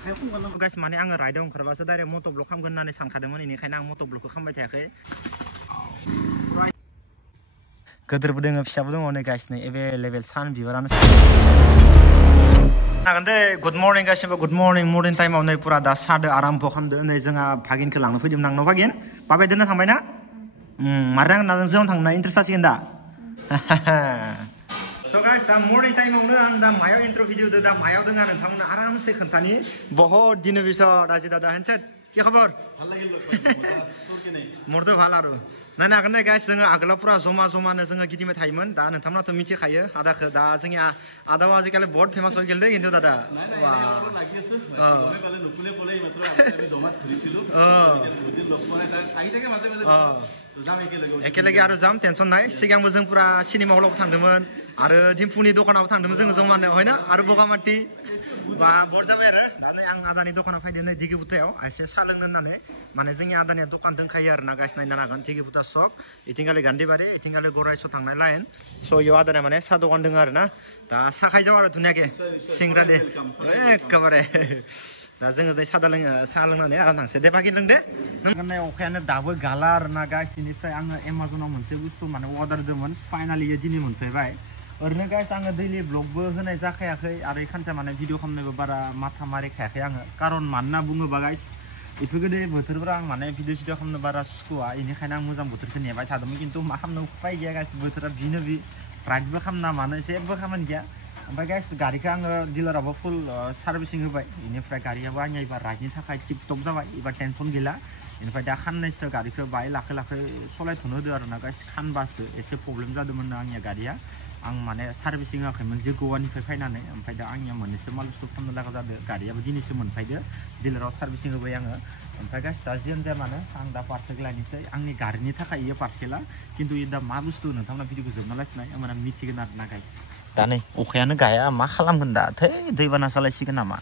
guys माने आङो राइडआव ओंखारबासो direct मट' ब्लक खालामगोन होननानै सानखादोंमोन बेनिखायनो आं मट' ब्लकखौ खालामबाय थायाखै गोदोरबो दोङो फिसाबो दङ नै गाइस नै एभेलेबेल सान बिबारानो जागोन दे गुड मर्निं गासिबो गुड मर्निं मर्निं टाइमाव नै पुरा दा सादो आराम्भ खालामदो नै जोंहा भागिनखौ लांनो फैदोंमोन आंनाव भागिन बाबाय दोननो थांबाय ना मारै आं नाजों जों थांनो इन्ट्रेस्ट जासिगोन दा So guys, दा मर्निं टाइमावनो आं दा मायाव इन्ट्र' भिडिअ दो दा मायाव दोङो नोंथांमोननो आरामसे खोन्थानि बहुत दिनो बिसर दाजि दादा हेनसेट কি খবর ভাল লাগিল मोरदो ভাল आरो नायनो हागोन दे गाइस जोङो आगोलाव पुरा जमा जमानो जोङो गिदिंबाय थायोमोन दा नोंथांमोनाथ' मिथिखायो आदाखौ दा जोंनि आदावा आजिखालि बहुत फेमास হৈ গেল দে কিন্তু দাদা एकेलगे आरो जाम टेनसन नाय सिगांबो जों पुरा सिनेमा हलाव थांदोंमोन आरो दिम्पुनि दखानाव थांदोंमोन जोङो जमानो हैना आरो बगामाति बा बर जाबाय आरो दा नै आं आदानि दखानाव फैदों नै दिगिबुतायाव एसे साहा लोंनो होननानै माने जोंनि आदानिया दखान दंखायो आरो ना गाइस नायनो हागोन दिगिबुता सक इथिंगालि गान्धीबारि इथिंगालि गरायस' थांनाय लाइन स' इयाव आदानिया माने साहा दखान दङ आरो ना दा साहा खायजाव आरो धुनियाके सिंग्रा दे एखेबारे दा जोङो नै साहा लोंनानै आराम थांसै दे बाखि लों दे नों अखायानो दाबो गाला आरो ना गाइस बेनिफ्राय आङो एमाजनाव मोनसे बुस्थु माने अर्डार होदोंमोन फाइनालि दिनै मोनफैबाय ओरैनो गाइस आङो दैलि ब्लगबो होनाय जाखायाखै आरो खानसे माने भिडिअ खालामनोबो बारा माथा मारिखायाखै आङो कारन मानोना बुङोबा गाइस इफोरबायदि बोथोरफोरा आं माने भिडिअ खालामनो बारा सुखुवा बेनिखायनो आं मोजां बोथोरखौ नेबाय थादोंमोन खिन्थु मा खालामनो उपाय गैया गाइस बोथोरा बिनो राइडबो खालामना मानो जेबो खामानि गैया ओमफ्राय गाइस गारिखौ आङो डिलारावबो फुल सार्भिसिं होबाय बेनिफ्राय गारियाबो आंनिया एबार राइडनि थाखाय टिप टप जाबाय एबार टेनसन गैला बेनिफ्राय दा खाननैसो गारिखौ बाहाय लाखै लाखै सलायथ'नो होदो आरो ना गाइस खानबासो एसे प्रब्लेम जादोंमोन आंनिया गारिया आं माने सार्भिसिं होआखैमोन जे गवानिफ्राय फैनानै ओमफ्राय दा आंनिया मोननैसो माल बुस्थु खालामनो लागा जादों गारियाबो दिनैसो मोनफैदो डिलाराव सार्भिसिं होबाय आङो ओमफ्राय गाइस दा जियानो जाया मानो आं दा पार्सेल लायनोसै आंनि गारिनि थाखाय इयो पार्सेला खिन्थु दा मा बुस्थु नोंथांमोना भिडिअखौ जोबना लासिनाय होमबाना मिथिगोन आरो ना गाइस दा नै अखायानो गाया मा खालामगोन दा थै दैबाना जालायसिगोन नामा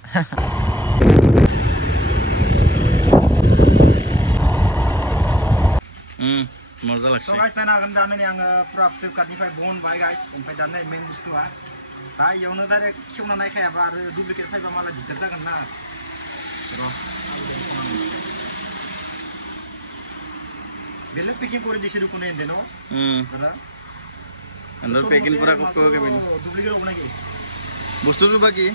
मजा लागছে गाइस नायनो हागोन दा नै आङो पुरा फ्लिपकार्टनिफ्राय बनबाय गाइस ओमफ्राय दा नै मेन बुस्थुआ दा इयावनो डाइरेक्ट खेवना नायखायाबा आरो डुप्लिकेट फैबा मालाय दिगदार जागोन ना र' बेले पेकिंग করে দিছে কোনে এন্ডে নো দাদা अंदर पैकिंग पूरा को के बिन डुप्लिकेट होना की বস্তু তো বাকি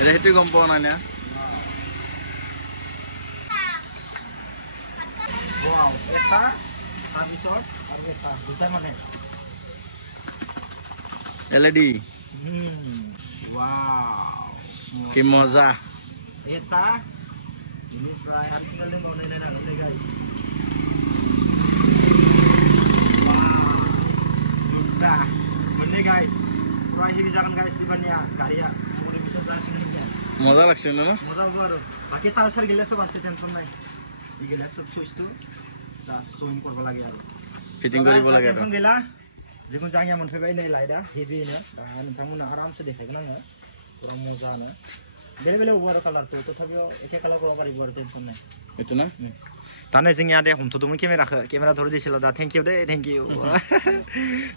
এটা হেতু গম পাও না না ওয়াও এটা আবিসট আর এটা দুটা মানে এলইডি ওয়াও কি মজা এটা ini fry আর tinggal di bawah ini nah guys dah bener guys pura heavy jalan guys ibannya karya udah bisa jalan ya मजा লাগছে না मजा গরো বাকি তার সার গেলে সব আছে টেনশন নাই ইগেলা সব সুইচ তো জাস্ট জয়েন করব লাগে আর ফিটিং করিব লাগে টেনশন গেলা যেকোন জায়গা मोनफैबाय नै लाइटआ हेभिनो दा नोंथांमोना आरामसे देखायगोन आङो पुरा मजानो बेले बेले उबार कालार तो तथापिও एखे कालार को बारि बारि टेनशन নাই এটো না दा नै जोंनि आदाया हमथ'दोंमोन केमेरा धरि दिसेल दा thank you Day thank you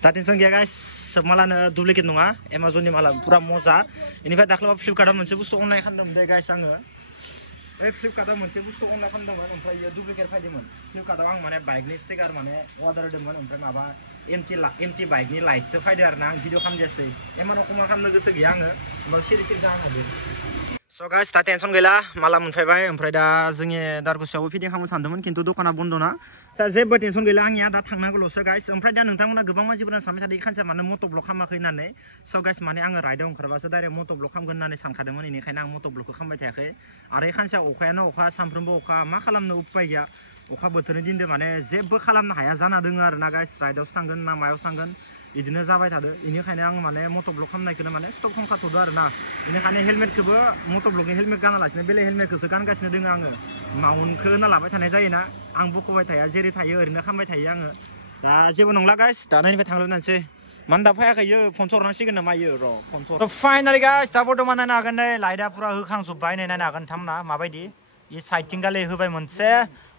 दा टेनसन गैया गाइस सब मालानो डुप्लिकेट नङा एमाजननि माला पुरा मजा इनिफ्राय दाख्लैबा फ्लिपकार्टआव मोनसे बुस्थु अनलाइन खालामदोंमोन दे गाइस आङो ओइ फ्लिपकार्टआव मोनसे बुस्थु अनलाइन खालामदोंमोन ओमफ्राय इयो डुप्लिकेट फैदोंमोन फ्लिपकार्टआव आं माने बाइकनि स्टिकार माने अर्डार होदोंमोन ओमफ्राय माबा एमटी बाइकनि लाइटसो फैदो आरो ना आं भिडिअ खालामजायासै एमान अकमा खालामनो गोसो गैया आङो ओमफ्राय सिरि सिरि जानो हादों So guys, दा टेनसन गैला माला मोनफैबाय ओमफ्राय दा जोंनि दारगुसियावबो फिटिं खालामनो सानदोंमोन खिन्थु दखाना बन्द ना दा जेबो टेनसन गैला आंनिया दा थांनांगौल'सो गाइस ओमफ्राय दा नोंथांमोना गोबां मानसिफोरा सानबाय थादों खानसे मानो मट' ब्लक खालामाखै होननानै स' गाइस माने आङो राइडआव ओंखारबासो डाइरेक्ट मट' ब्लक खालामगोन होननानै सानखादोंमोन बेनिखायनो आं मट' ब्लकखौ खालामबाय थायाखै आरो खानसेया अखायानो अखा सानफ्रोमबो अखा मा खालामनो उपाय गैया अखा बोथोरनि दिनदो माने जेबो खालामनो हाया जाना दोङो आरो ना गाइस राइडआवसो थांगोन ना मायावसो थांगोन इदिनो जाबाय थादो बेनिखायनो आं माने मट' ब्लक खालामनायखौनो माने स्टप खालामखाथ'दो आरो ना बेनिखायनो हेलमेटखौबो मट' ब्लकनि हेलमेट गानालासिनो बेलेग हेलमेटखौसो गानगासिनो दोङो आङो माउन्टखौ होना लाबाय थानाय जायोना आं बख'बाय थाया जेरै थायो ओरैनो खालामबाय थायो आङो दा जेबो नंला गाइस दा नैनिफ्राय थांलायनांसै मानो दा फैयाखै इयो फन सरनांसिगोन नामा इयो र' फन सर फाइनालि गाइस दा बर्थमान नायनो हागोन नै लाइटआ पुरा होखांजोब्बाय नै नायनो हागोन नोंथांमोना माबायदि इ साइडथिं गाले होबाय मोनसे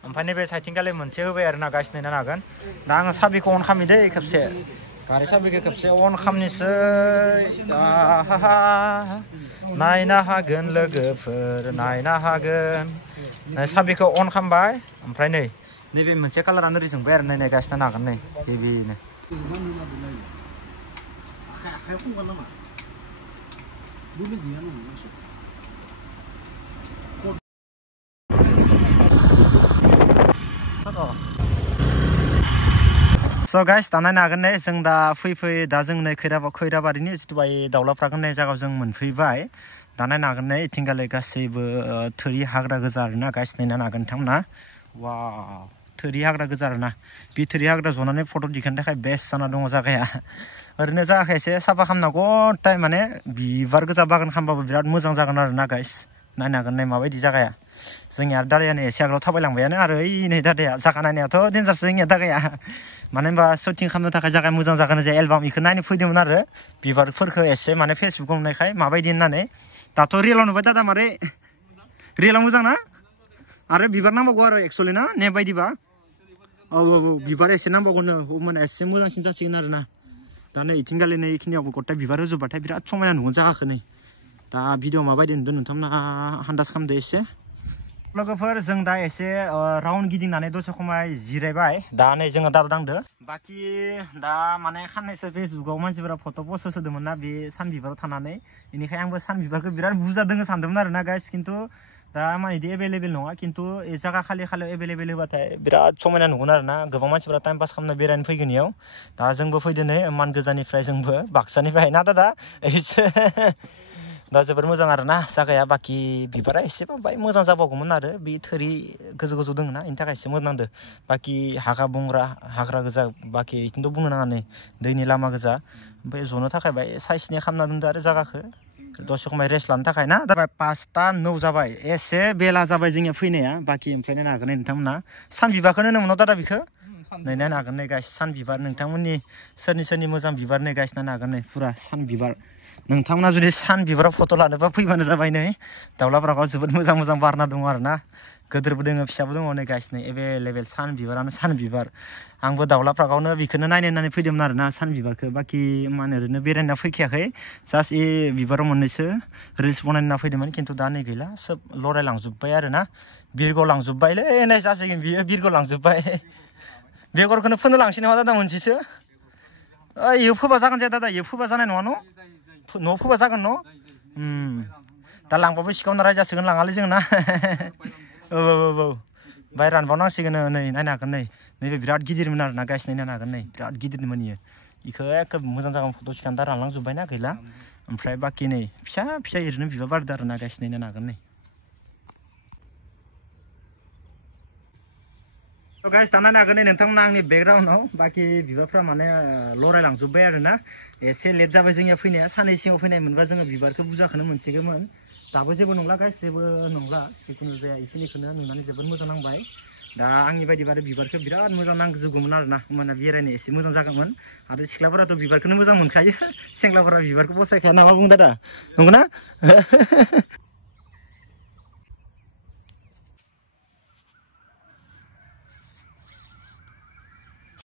ओमफ्राय नैबे साइडथिं गाले मोनसे होबाय आरो ना गाइस नायनो हागोन दा आङो साबिखौ अन खालामनि दै खेबसे गारि साबिखौ खेबसे अन खालामनोसै नायनो हागोन लोगोफोर नायनो हागोन साबिखौ अन खालामबाय ओमफ्राय नै नैबे मोनसे कालारानो ओरै जोंबाय आरो नायनाय गासिनो नागोन नै बेनो So guys, दा नायनो हागोन नै जों दा फैयै दा जों नै खैराबारिनि जिथु दाउलाफ्रा होननाय जायगायाव जों मोनफैबाय दा नायनो हागोन नै इथिंगालै गासैबो थोरि हाग्रा गोजा आरोना गाइस नायनो हागोन नोंथांमोना वाव थोरि हाग्रा गोजा आरोना बे थोरि हाग्रा जनानै फट' दिखांनो थाखाय बेस्ट जाना दङ जायगाया ओरैनो जायगाखौ एसे साफा खालामनांगौ गथाय माने बिबार गोजा बागान खालामबाबो बिराद मोजां जागोन आरोना गाइस नायनो हागोन नै माबायदि जायगाया जोंनिया दादायानो एसे आगोलाव थाबायलांबायानो आरो ओइ नै दादाया जायगा नायनायाथ' देन्जारसो जोंनिया दादाया मानो होनबा शुटिं खालामनो थाखाय जायगाया मोजां जागोन जे एलबाम बेखौ नायनो फैदोंमोन आरो बिबारफोरखौ एसे माने फेसबुकाव नुनायखाय माबायदि होननानै दाथ' रियेलाव नुबाय दादा मारै रियेलाव मोजां ना आरो बिबार नांबावगौ आरो एक्सुवेलि ना ने बायदिबा औ बिबार एसे नांबावगौनो होमबाना एसे मोजांसिन जासिगोन आरोना दा नै इथिंगालि नै इखिनियावबो गथाय बिबार होजोबबाथाय बिराद समायना नुगोन जायगाखौ नै दा भिडिअ माबायदि नुदों नोंथांमोना आन्दाज खालामदो एसे लोगोफोर जों दा एसे राउन्ड गिदिंनानै दसे खमाय जिरायबाय दा नै जोङो दादा दांदो बाखि दा माने खाननैसो फेसबुकाव मानसिफोरा फट' पस्ट होदोंमोन ना बे सान बिबाराव थानानै बेनिखायनो आंबो सान बिबारखौ बिराद बुरजा दोङो सानदोंमोन आरोना गाइस खिन्थु दा माने बिदि एभेलेबेल नङा खिन्थु जायगा खालि एभेलेबेल होबाथाय बिराद समायना नुगोन आरोना गोबां मानसिफोरा टाइम पास खालामनो बेरायनो फैगोन इयाव दा जोंबो फैदो नै मान गोजाननिफ्राय जोंबो बाक्सानिफ्राय ना दादा एसे दा जोबोर मोजां आरोना जायगाया बाखि बिबारा एसेबा बाय मोजां जाबावगौमोन आरो बे थोरि गोजौ दङ ना बेनि थाखाय एसे मोजां नांदो बाखि हाग्रा गोजा बाखि बिथिंथ' बुंनो नाङा नै दैनि लामा गोजा ओमफ्राय जनो थाखाय बाय साइसनि खालामना दोनदो आरो जायगाखौ दसे खमाय रेस्ट लानो थाखाय ना दा 5:09 जाबाय एसे बेला जाबाय जोंनिया फैनाया बाखि ओमफ्राय नायनो हागोन नोंथांमोना सान बिबारखौनो होनोमोन दादा बेखौ नै नायनो हागोन नै गाइस सान बिबार नोंथांमोननि सोरनि मोजां बिबार नै गाइस नायनो हागोन नै फुरा सान बिबार नोंथांमोना जुदि सान बिबाराव फट' लानोबा फैबानो जाबाय नै दाउलाफ्राव जोबोद मोजां बारना दङ आरोना गोदोरबो दोङो फिसाबो दङ नै गाइस नै एभेलेबेल सान बिबारानो सान बिबार आंबो दाउलाफ्रावनो बेखौनो नायनो होननानै फैदोंमोन आरोना सान बिबारखौ बाखि मा होनो ओरैनो बेरायना फैखायाखै जास्ट बिबाराव मोननैसो रिल्स बनायना फैदोंमोन खिन्थु दा नै गैला सोब लरायलांजोब्बाय आरोना बिरग' लांजोब्बायलै नाय जासिगोन बियो बिरग' लांजोब्बाय बेगरखौनो फोनो लांसै नामा दादा मोनसेसो इयो फोबा जागोन जाया दादा इयो फोबा जानाय नङा न'आव फोबा जागोन न' दा लांबाबो सिगाङावनो रायजासिगोन लाङालै जों ना औ बाय रानबावनांसिगोन नै नायनो हागोन नै नैबे बिराद गिदिरमोन आरोना गाइस नायनो हागोन नै बिराद गिदिरमोन इयो इखौ एखे मोजां जागोन फट' सिखांनो दा रानलांजोब्बायना गैला ओमफ्राय बाखि नै फिसा ओरैनो बिबार बारदों आरोना गाइस नायनो हागोन नै गाइस दा नायनो हागोन नै नोंथांमोना आंनि बेकग्राउन्डआव बाखि बिबारफ्रा माने लरायलांजोब्बाय आरोना एसे लेट जाबाय जोंनिया फैनाया साननै सिगाङाव फैनाय मोनबा जोङो बिबारखौ बुरजाखौनो मोनसिगौमोन दाबो जेबो नंला गाइस जेबो नंला जिखुनु जाया इखिनिखौनो नुनानै जोबोद मोजां नांबाय दा आंनि बायदिबा बिबारखौ बिराद मोजां नांजोबगौमोन आरोना होमबाना बेरायनो एसे मोजां जागौमोन आरो सिख्लाफोराथ' बिबारखौनो मोजां मोनखायो सेंग्राफोरा बिबारखौ फसायखाया ना मा बुङो दादा नंगौना